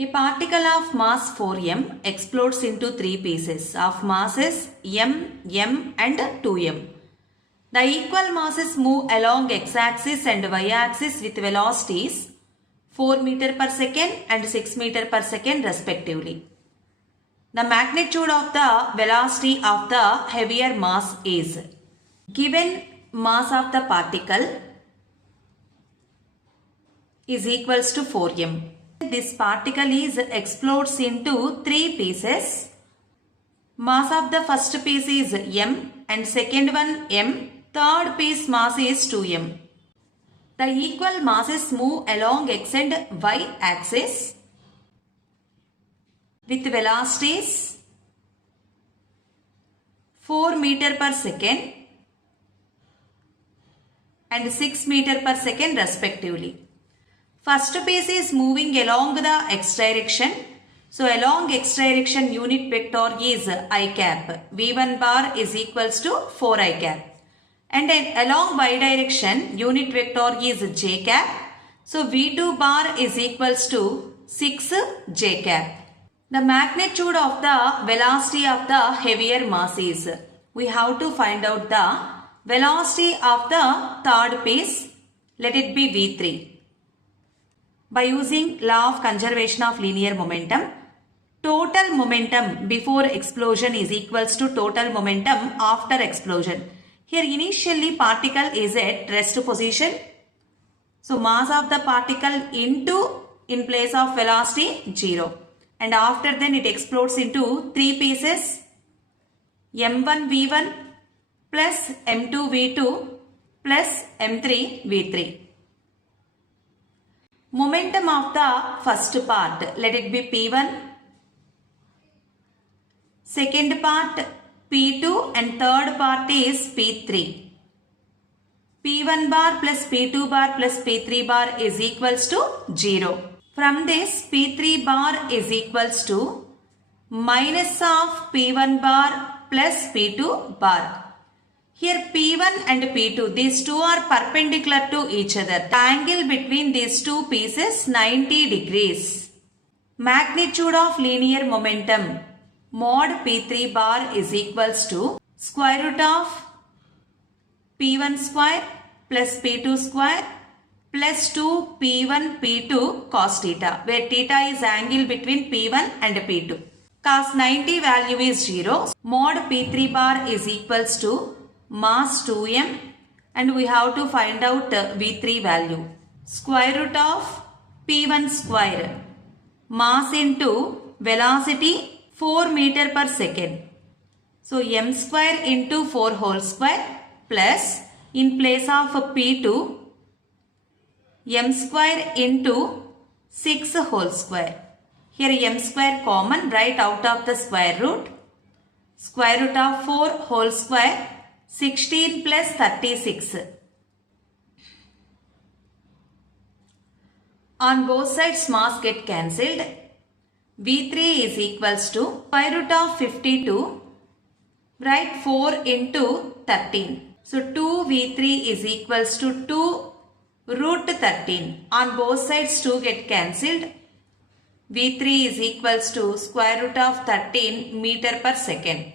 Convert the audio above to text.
A particle of mass 4m explodes into three pieces of masses m, m and 2m. The equal masses move along x-axis and y-axis with velocities 4 meter per second and 6 meter per second respectively. The magnitude of the velocity of the heavier mass is given mass of the particle is equals to 4m. This particle explodes into three pieces. Mass of the first piece is m and second one m. Third piece mass is 2m. The equal masses move along x and y axis with velocities 4 meter per second and 6 meter per second respectively. First piece is moving along the x direction. So along x direction unit vector is I cap. V1 bar is equals to 4 I cap. And then along y direction unit vector is j cap. So V2 bar is equals to 6 j cap. The magnitude of the velocity of the heavier mass is, we have to find out the velocity of the third piece. Let it be V3. By using law of conservation of linear momentum, total momentum before explosion is equals to total momentum after explosion. Here initially particle is at rest position. So mass of the particle into in place of velocity 0. And after then it explodes into three pieces. M1 V1 plus M2 V2 plus M3 V3. Momentum of the first part, let it be P1. Second part P2 and third part is P3. P1 bar plus P2 bar plus P3 bar is equals to 0. From this P3 bar is equals to minus of P1 bar plus P2 bar. Here P1 and P2, these two are perpendicular to each other. The angle between these two pieces 90 degrees. Magnitude of linear momentum mod P3 bar is equals to square root of P1 square plus P2 square plus 2 P1 P2 cos theta, where theta is angle between P1 and P2. Cos 90 value is 0. Mod P3 bar is equals to mass 2m and we have to find out V3 value. Square root of P1 square, mass into velocity 4 meter per second. So m square into 4 whole square plus in place of P2 m square into 6 whole square. Here m square common, right out of the square root. Square root of 4 whole square 16 plus 36. On both sides mass get cancelled. V3 is equals to square root of 52. Write 4 into 13. So 2 V3 is equals to 2 root 13. On both sides 2 get cancelled. V3 is equals to square root of 13 meter per second.